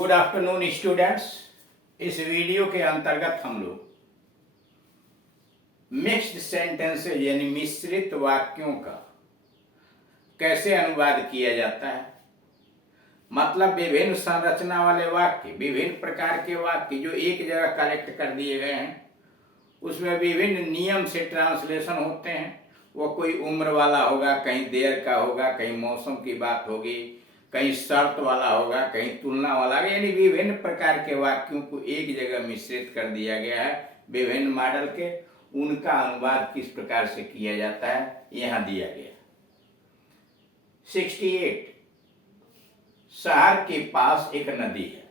Good afternoon students. इस video के अंतर्गत हम लोग मिक्स्ड सेंटेंसेस यानी मिश्रित वाक्यों का कैसे अनुवाद किया जाता है, मतलब विभिन्न संरचना वाले वाक्य, विभिन्न प्रकार के वाक्य जो एक जगह कलेक्ट कर दिए गए हैं, उसमें विभिन्न नियम से ट्रांसलेशन होते हैं। वो कोई उम्र वाला होगा, कहीं देर का होगा, कहीं मौसम की बात होगी, कहीं शर्त वाला होगा, कहीं तुलना वाला, यानी विभिन्न प्रकार के वाक्यों को एक जगह मिश्रित कर दिया गया है। विभिन्न मॉडल के उनका अनुवाद किस प्रकार से किया जाता है यहाँ दिया गया। 68 शहर के पास एक नदी है।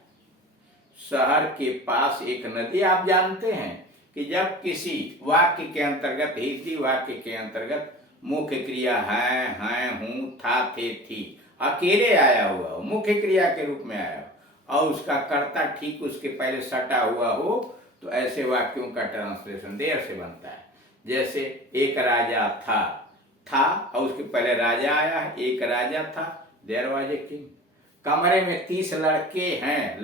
शहर के पास एक नदी। आप जानते हैं कि जब किसी वाक्य के अंतर्गत, हिंदी वाक्य के अंतर्गत मुख्य क्रिया है, हूं, था, थे, थी अकेले आया हुआ हो, मुख्य क्रिया के रूप में आया हो और उसका कर्ता ठीक उसके पहले सटा हुआ हो, तो ऐसे वाक्यों का ट्रांसलेशन देर से बनता है। जैसे एक राजा था और उसके पहले राजा आया, एक राजा था, देयर वाज ए किंग। कमरे में 30 लड़के हैं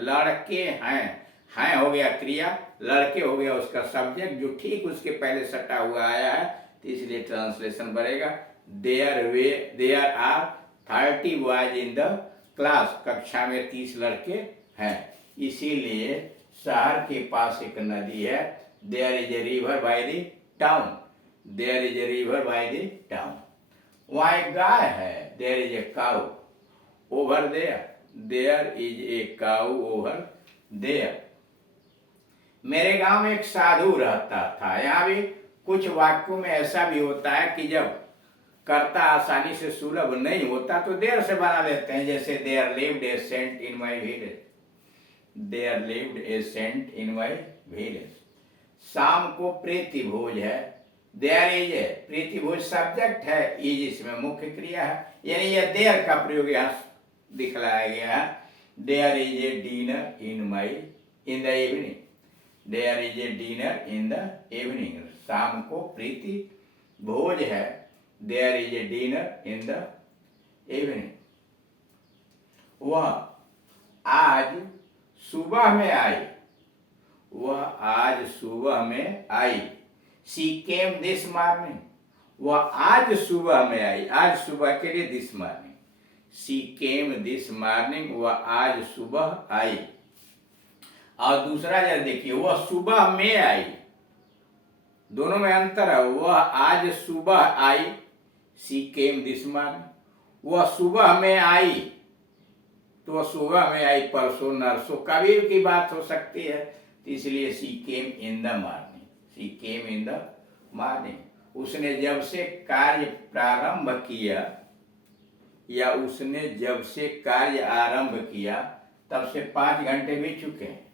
हो गया क्रिया, लड़के हो गया उसका सब्जेक्ट जो ठीक उसके पहले सटा हुआ आया है, तो इसलिए ट्रांसलेशन बनेगा there are 30 boys in the class. कक्षा में 30 लड़के हैं, इसीलिए शहर के पास एक नदी है। There is a river by the town. There is a river by the town. वहाँ एक गाय है। There is a cow over there. There is a cow over there. मेरे गांव में एक साधु रहता था। यहाँ भी कुछ वाक्यों में ऐसा भी होता है कि जब कर्ता आसानी से सुलभ नहीं होता तो देर से बना देते हैं। जैसे there lived a saint in my village. There lived a saint in my village. शाम को प्रीति भोज है। देयर इज ए, प्रीति भोज सब्जेक्ट है, इज इसमें मुख्य क्रिया है, यानी यह देर का प्रयोग यहाँ दिखलाया गया है। There is a dinner in the evening. There is a dinner in the evening. शाम को प्रीति भोज है। There is a dinner in the evening. वह आज सुबह में आई। वह आज सुबह में आई। She came this morning. वह आज सुबह में आई। आज सुबह के लिए this morning. She came this morning. वह आज सुबह आई। और दूसरा जरा देखिए, वह सुबह में आई। दोनों में अंतर है। वह आज सुबह आई। She came this morning. वह सुबह में आई, तो वह सुबह में आई परसों नरसों कभी की बात हो सकती है, तो इसलिए she came in the morning. She came in the morning. उसने जब से कार्य प्रारंभ किया, या उसने जब से कार्य आरंभ किया, तब से 5 घंटे बीत चुके हैं।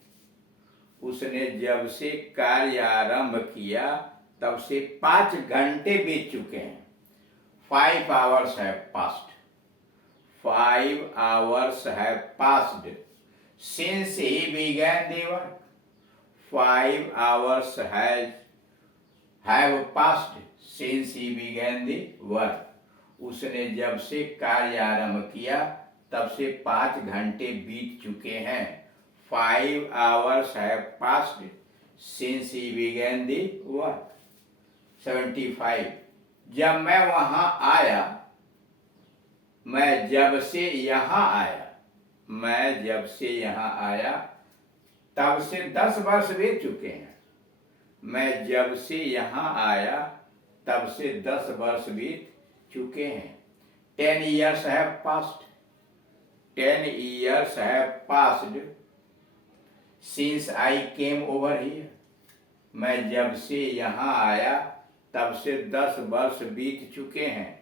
उसने जब से कार्य आरंभ किया तब से 5 घंटे बीत चुके हैं। 5 hours have passed. 5 hours have passed since he began the work. 5 hours have passed since he began the work. उसने जब से कार्य आरंभ किया तब से 5 घंटे बीत चुके हैं। 5 hours have passed since he began the work. 75 जब मैं वहां आया, मैं जब से यहां आया, मैं जब से यहां आया, तब से 10 वर्ष बीत चुके हैं। मैं जब से यहां आया तब से 10 वर्ष बीत चुके हैं। 10 years have passed. 10 years have passed since I came over here. मैं जब से यहां आया तब से 10 वर्ष बीत चुके हैं।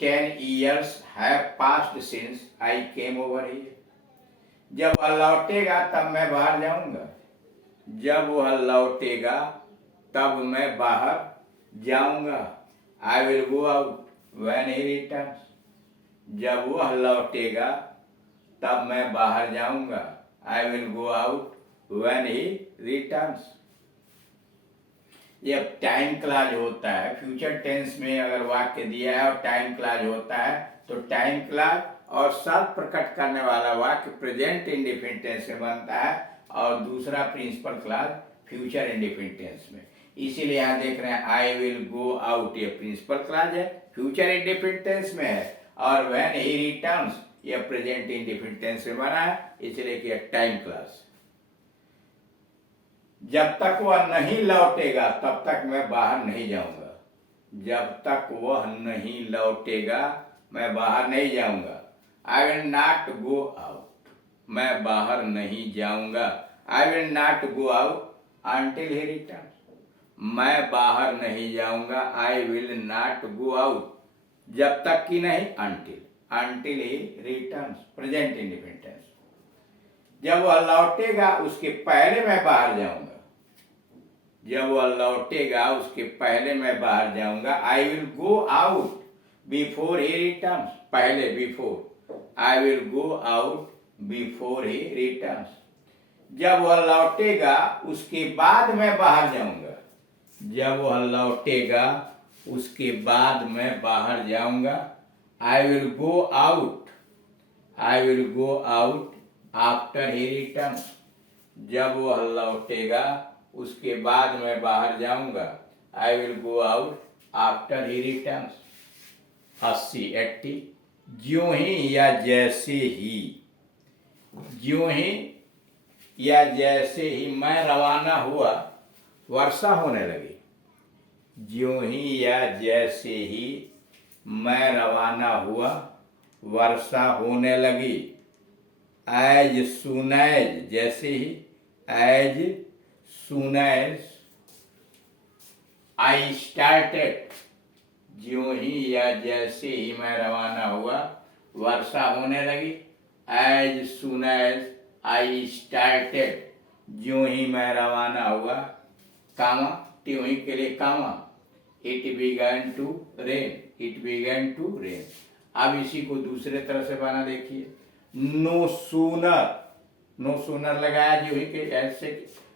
10 years have passed since I came over here. जब वह लौटेगा तब मैं बाहर जाऊंगा। जब वह लौटेगा तब मैं बाहर जाऊंगा। I will go out when he returns. जब वह लौटेगा तब मैं बाहर जाऊंगा। I will go out when he returns. ये टाइम क्लॉज होता है। फ्यूचर टेंस में अगर वाक्य दिया है और टाइम क्लॉज होता है, तो टाइम क्लॉज और शर्त प्रकट करने वाला वाक्य प्रेजेंट इंडेफिनिट टेंस में बनता है और दूसरा principal clause future indefinite tense में। इसीलिए यहाँ देख रहे हैं आई विल गो आउट, ये प्रिंसिपल क्लॉज है, फ्यूचर इंडेफिनिट टेंस में है, और व्हेन ही रिटर्न्स ये प्रेजेंट इंडेफिनिट टेंस में बना है, इसलिए कि टाइम क्लॉज। जब तक वह नहीं लौटेगा तब तक मैं बाहर नहीं जाऊंगा। जब तक वह नहीं लौटेगा मैं बाहर नहीं जाऊंगा। I will not go out, मैं बाहर नहीं जाऊंगा। I will not go out until he return, मैं बाहर नहीं जाऊंगा। I will not go out जब तक कि नहीं, until he return, present indefinite tense. जब वह लौटेगा उसके पहले मैं बाहर जाऊंगा। जब वह लौटेगा उसके पहले मैं बाहर जाऊंगा। I will go out before he return, पहले before. I will go out before he return. जब वह लौटेगा उसके बाद मैं बाहर जाऊंगा। जब वह लौटेगा उसके बाद मैं बाहर जाऊंगा। I will go out, I will go out after he return. जब वह लौटेगा उसके बाद मैं बाहर जाऊंगा। I will go out after he return. 80 ज्यों ही या जैसे ही, ज्यों ही या जैसे ही मैं रवाना हुआ वर्षा होने लगी। ज्यों ही या जैसे ही मैं रवाना हुआ वर्षा होने लगी। एज सून एज, जैसे ही, as soon as I started, ज्यों ही या जैसे ही मैं रवाना हुआ वर्षा होने लगी। As soon as I started, ज्यों ही मैं रवाना हुआ, कामा त्यों ही के लिए comma, it began to rain, it began to rain. अब इसी को दूसरे तरह से बना देखिए। नो सूनर, नो सूनर लगाया जो ही के ऐसे,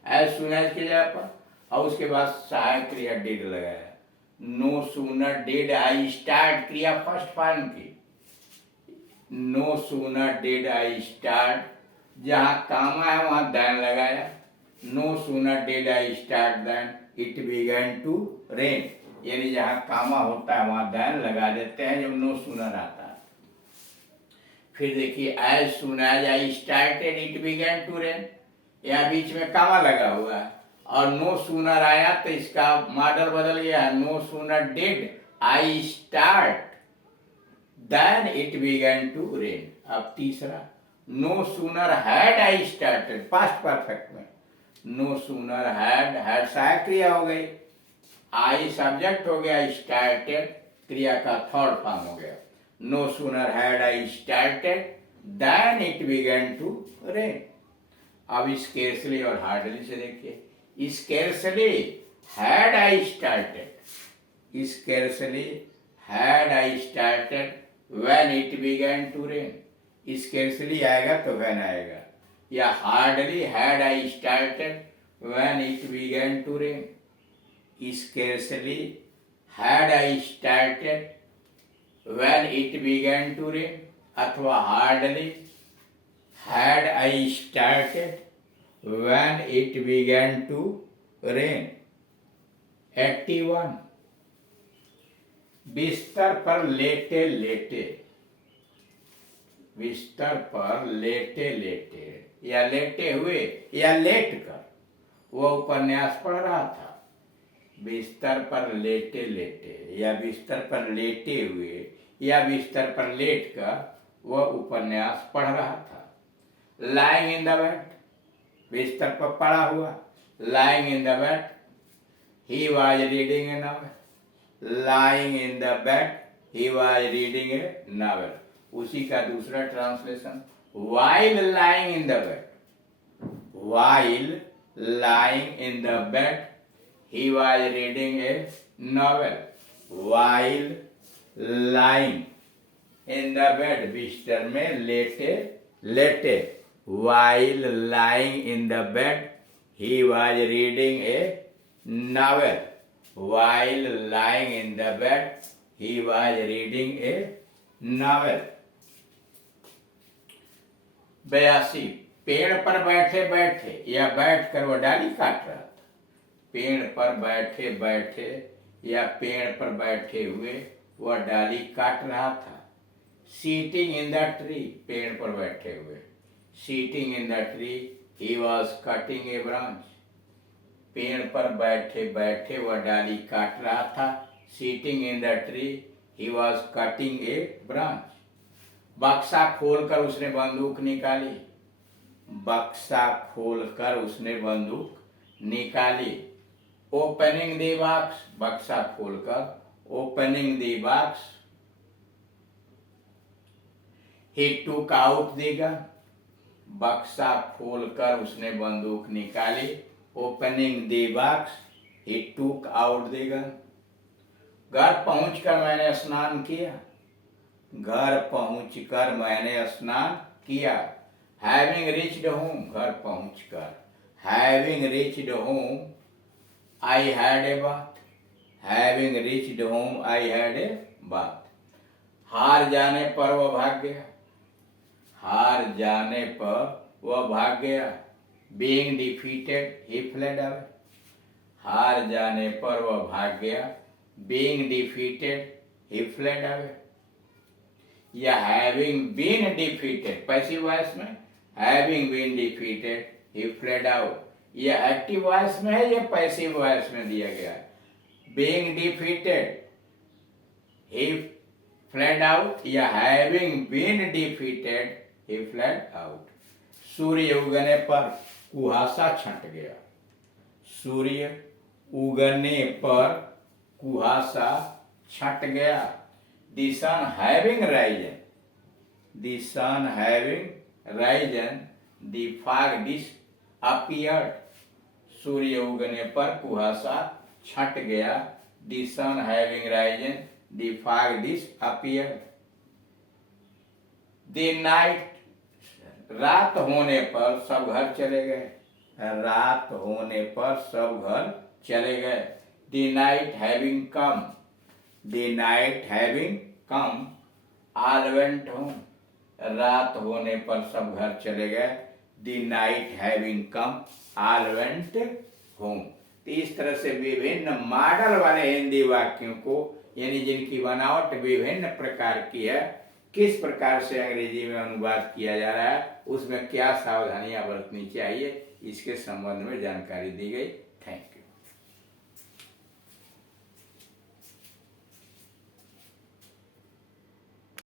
एज सूनर के जगह पर, और उसके बाद सहायक क्रिया डिड लगाया। No sooner did I start, क्रिया फर्स्ट फॉर्म की। No sooner did I start, जहां कामा है वहां दैन लगाया। No sooner did I start then it began to rain, यानी जहां कामा होता है वहां दैन लगा देते हैं जब नो सूनर आता है। फिर देखिए as soon as I started it began to rain, यहाँ बीच में कामा लगा हुआ है, और नो सूनर आया तो इसका मॉडल बदल गया है। No sooner did I start then it began to rain. अब तीसरा, no sooner had I started, past perfect में। नो सूनर हैड सहायक क्रिया हो गई, आई सब्जेक्ट हो गया, स्टार्टेड क्रिया का थर्ड फॉर्म हो गया। No sooner had I started then it began to rain. अब स्केर्सली और हार्डली से देखिए। Scarcely had I started, scarcely had I started when it began to rain. Scarcely आएगा तो व्हेन आएगा, या hardly had I started when it began to rain. Scarcely had I started when it began to rain, अथवा hardly had I started when it began to rain। 81 बिस्तर पर लेटे लेटे, बिस्तर पर लेटे लेटे या लेटे हुए या लेट कर वह उपन्यास पढ़ रहा था। बिस्तर पर लेटे लेटे या बिस्तर पर लेटे हुए या बिस्तर पर लेट कर वह उपन्यास पढ़ रहा था। लाइंग इन द बेड, बिस्तर पर पड़ा हुआ। Lying in the bed, he was reading A novel. Lying in the bed, he was reading A novel. उसी का दूसरा translation, while lying in the bed, while lying in the bed he was reading a novel। while lying in the bed, बिस्तर में लेटे लेटे। while lying in the bed he was reading a novel। while lying in the bed he was reading a novel। 82, पेड़ पर बैठे बैठे या बैठ कर वो डाली काट रहा था। पेड़ पर बैठे बैठे या पेड़ पर बैठे हुए वह डाली काट रहा था। सीटिंग इन द ट्री, पेड़ पर बैठे हुए। Seating in the tree he was cutting A branch. पेड़ पर बैठे बैठे वह डाली काट रहा था। Seating in the tree he was cutting A branch. बक्सा खोलकर उसने बंदूक निकाली। बक्सा खोलकर उसने बंदूक निकाली। ओपनिंग द बॉक्स, बक्सा खोलकर। ओपनिंग द बॉक्स ही टूक आउट द गन। बक्सा खोलकर उसने बंदूक निकाली। ओपनिंग द बॉक्स ही टूक आउट द गन। घर पहुंचकर मैंने स्नान किया। घर पहुंचकर मैंने स्नान किया। हैविंग रिच्ड होम, घर पहुंचकर। Having reached home I had a bath. Having reached home I had a bath. हार जाने पर वह भाग गया। हार जाने पर वह भाग गया। Being defeated he fled away. हार जाने पर वह भाग गया। Being defeated he fled away. या having been defeated, passive voice में having been defeated he fled out. ये एक्टिव वॉइस में है, ये पैसिव वॉइस में दिया गया है। Being defeated he fled out या having been defeated he fled out. सूर्य उगने पर कुहासा छंट गया। सूर्य उगने पर कुहासा छंट गया। The sun having risen, the sun having risen, the fog disappeared. सूर्य उगने पर कुहासा छंट गया। The sun having risen, the fog disappeared. The night, रात होने पर सब घर चले गए। रात होने पर सब घर चले गए। The night having come, the night having come, all went home. रात होने पर सब घर चले गए। The night having come, all went home. तो इस तरह से विभिन्न मॉडल वाले हिंदी वाक्यों को, यानी जिनकी बनावट विभिन्न प्रकार की है, किस प्रकार से अंग्रेजी में अनुवाद किया जा रहा है, उसमें क्या सावधानियां बरतनी चाहिए, इसके संबंध में जानकारी दी गई।